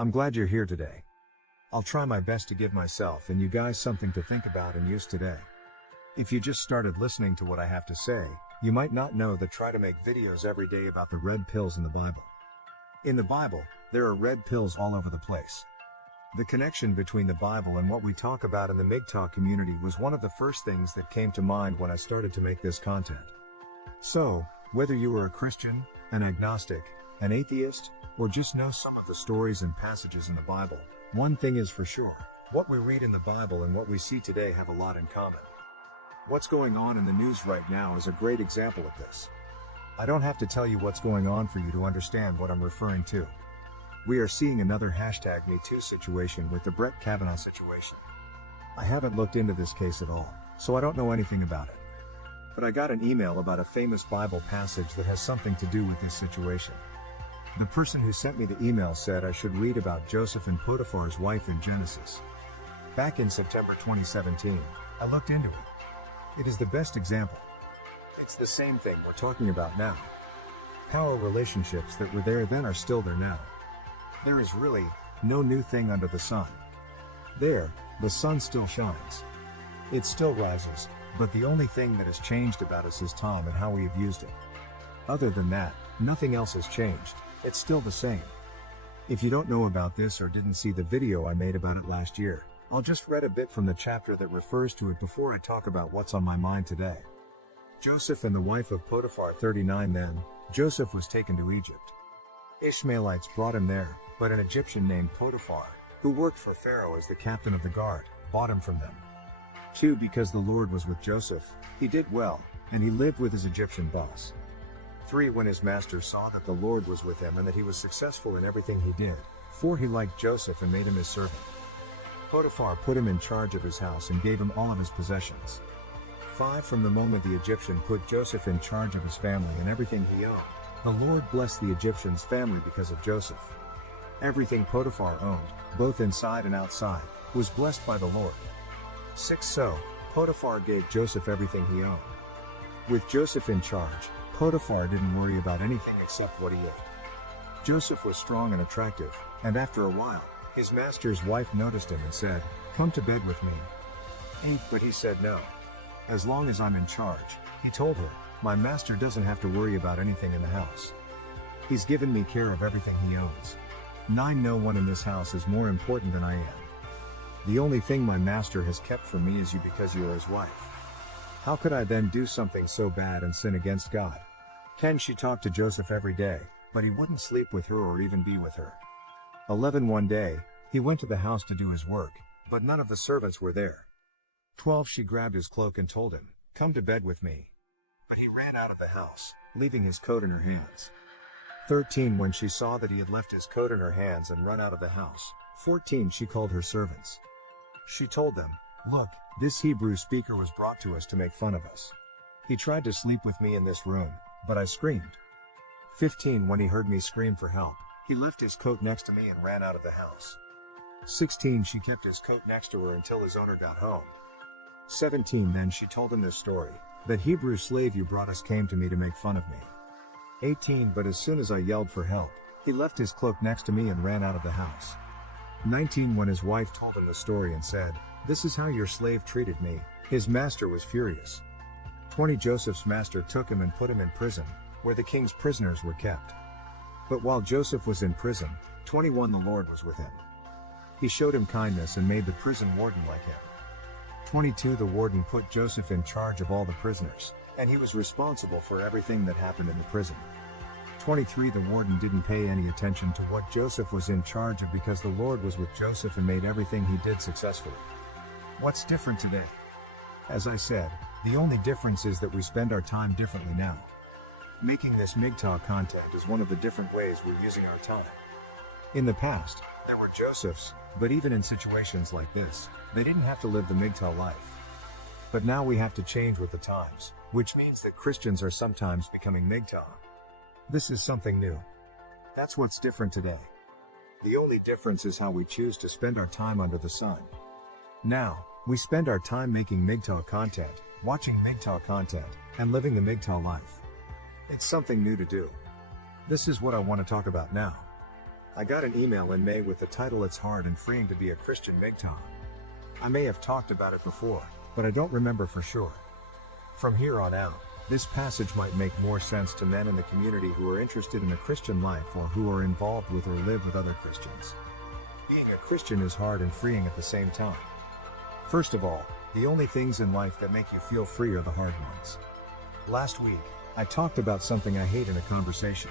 I'm glad you're here today. I'll try my best to give myself and you guys something to think about and use today. If you just started listening to what I have to say, you might not know that I try to make videos every day about the red pills in the Bible. In the Bible, there are red pills all over the place. The connection between the Bible and what we talk about in the MGTOW community was one of the first things that came to mind when I started to make this content. So, whether you are a Christian, an agnostic, an atheist, or just know some of the stories and passages in the Bible, one thing is for sure: what we read in the Bible and what we see today have a lot in common. What's going on in the news right now is a great example of this. I don't have to tell you what's going on for you to understand what I'm referring to. We are seeing another #MeToo situation with the Brett Kavanaugh situation. I haven't looked into this case at all, so I don't know anything about it. But I got an email about a famous Bible passage that has something to do with this situation. The person who sent me the email said I should read about Joseph and Potiphar's wife in Genesis. Back in September 2017, I looked into it. It is the best example. It's the same thing we're talking about now. Power relationships that were there then are still there now. There is really no new thing under the sun. There, the sun still shines. It still rises, but the only thing that has changed about us is time and how we have used it. Other than that, nothing else has changed. It's still the same. If you don't know about this or didn't see the video I made about it last year, I'll just read a bit from the chapter that refers to it before I talk about what's on my mind today. Joseph and the wife of Potiphar. 39 Then, Joseph was taken to Egypt. Ishmaelites brought him there, but an Egyptian named Potiphar, who worked for Pharaoh as the captain of the guard, bought him from them. 2 Because the Lord was with Joseph, he did well, and he lived with his Egyptian boss. 3 When his master saw that the Lord was with him and that he was successful in everything he did. 4 He liked Joseph and made him his servant. Potiphar put him in charge of his house and gave him all of his possessions. 5 From the moment the Egyptian put Joseph in charge of his family and everything he owned, the Lord blessed the Egyptian's family because of Joseph. Everything Potiphar owned, both inside and outside, was blessed by the Lord. 6 So, Potiphar gave Joseph everything he owned. With Joseph in charge, Potiphar didn't worry about anything except what he ate. Joseph was strong and attractive, and after a while, his master's wife noticed him and said, "Come to bed with me." 8 But he said no. "As long as I'm in charge," he told her, "my master doesn't have to worry about anything in the house. He's given me care of everything he owns." 9 No one in this house is more important than I am. The only thing my master has kept from me is you because you are his wife. How could I then do something so bad and sin against God? 10 She talked to Joseph every day, but he wouldn't sleep with her or even be with her. 11 One day, he went to the house to do his work, but none of the servants were there. 12 She grabbed his cloak and told him, "Come to bed with me." But he ran out of the house, leaving his coat in her hands. 13 When she saw that he had left his coat in her hands and run out of the house. 14 She called her servants. She told them, "Look, this Hebrew speaker was brought to us to make fun of us. He tried to sleep with me in this room, but I screamed." 15 When he heard me scream for help, he left his coat next to me and ran out of the house. 16 She kept his coat next to her until his owner got home. 17 Then she told him this story: "That Hebrew slave you brought us came to me to make fun of me." 18 But as soon as I yelled for help, he left his cloak next to me and ran out of the house. 19 When his wife told him the story and said, "This is how your slave treated me," his master was furious. 20 Joseph's master took him and put him in prison, where the king's prisoners were kept. But while Joseph was in prison, 21 The Lord was with him. He showed him kindness and made the prison warden like him. 22 The warden put Joseph in charge of all the prisoners, and he was responsible for everything that happened in the prison. 23 The warden didn't pay any attention to what Joseph was in charge of because the Lord was with Joseph and made everything he did successfully. What's different today? As I said, the only difference is that we spend our time differently now. Making this MGTOW content is one of the different ways we're using our time. In the past, there were Josephs, but even in situations like this, they didn't have to live the MGTOW life. But now we have to change with the times, which means that Christians are sometimes becoming MGTOW. This is something new. That's what's different today. The only difference is how we choose to spend our time under the sun. Now, we spend our time making MGTOW content, watching MGTOW content, and living the MGTOW life. It's something new to do. This is what I want to talk about now. I got an email in May with the title "It's Hard and Freeing to be a Christian MGTOW." I may have talked about it before, but I don't remember for sure. From here on out, this passage might make more sense to men in the community who are interested in a Christian life or who are involved with or live with other Christians. Being a Christian is hard and freeing at the same time. First of all, the only things in life that make you feel free are the hard ones. Last week, I talked about something I hate in a conversation,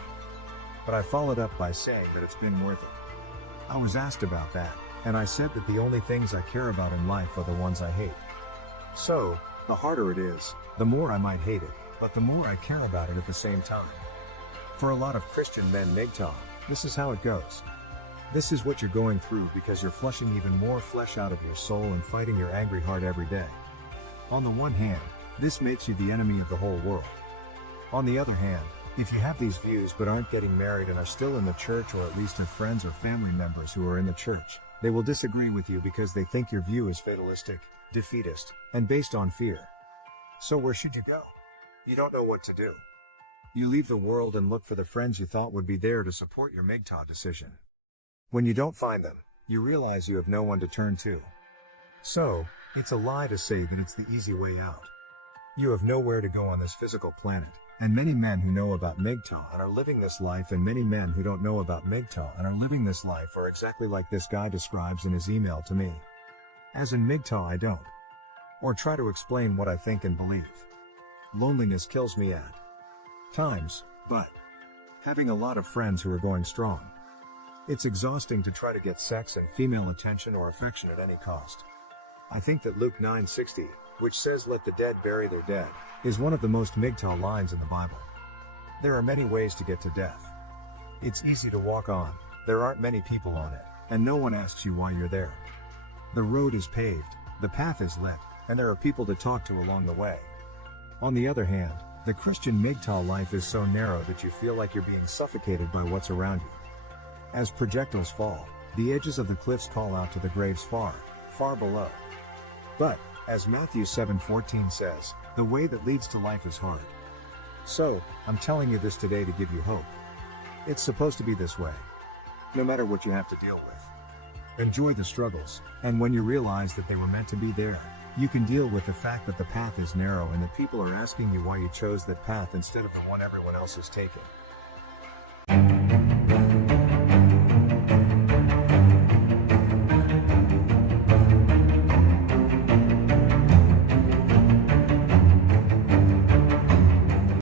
but I followed up by saying that it's been worth it. I was asked about that, and I said that the only things I care about in life are the ones I hate. So, the harder it is, the more I might hate it, but the more I care about it at the same time. For a lot of Christian men MGTOW, this is how it goes. This is what you're going through because you're flushing even more flesh out of your soul and fighting your angry heart every day. On the one hand, this makes you the enemy of the whole world. On the other hand, if you have these views but aren't getting married and are still in the church, or at least have friends or family members who are in the church, they will disagree with you because they think your view is fatalistic, defeatist, and based on fear. So where should you go? You don't know what to do. You leave the world and look for the friends you thought would be there to support your MGTOW decision. When you don't find them, you realize you have no one to turn to. So, it's a lie to say that it's the easy way out. You have nowhere to go on this physical planet, and many men who know about MGTOW and are living this life, and many men who don't know about MGTOW and are living this life, are exactly like this guy describes in his email to me. As in MGTOW I don't. Or try to explain what I think and believe. Loneliness kills me at times, but having a lot of friends who are going strong. It's exhausting to try to get sex and female attention or affection at any cost. I think that Luke 9:60, which says "Let the dead bury their dead," is one of the most MGTOW lines in the Bible. There are many ways to get to death. It's easy to walk on, there aren't many people on it, and no one asks you why you're there. The road is paved, the path is lit, and there are people to talk to along the way. On the other hand, the Christian MGTOW life is so narrow that you feel like you're being suffocated by what's around you. As projectiles fall, the edges of the cliffs call out to the graves far, far below. But, as Matthew 7:14 says, the way that leads to life is hard. So, I'm telling you this today to give you hope. It's supposed to be this way. No matter what you have to deal with. Enjoy the struggles, and when you realize that they were meant to be there, you can deal with the fact that the path is narrow and that people are asking you why you chose that path instead of the one everyone else is taking.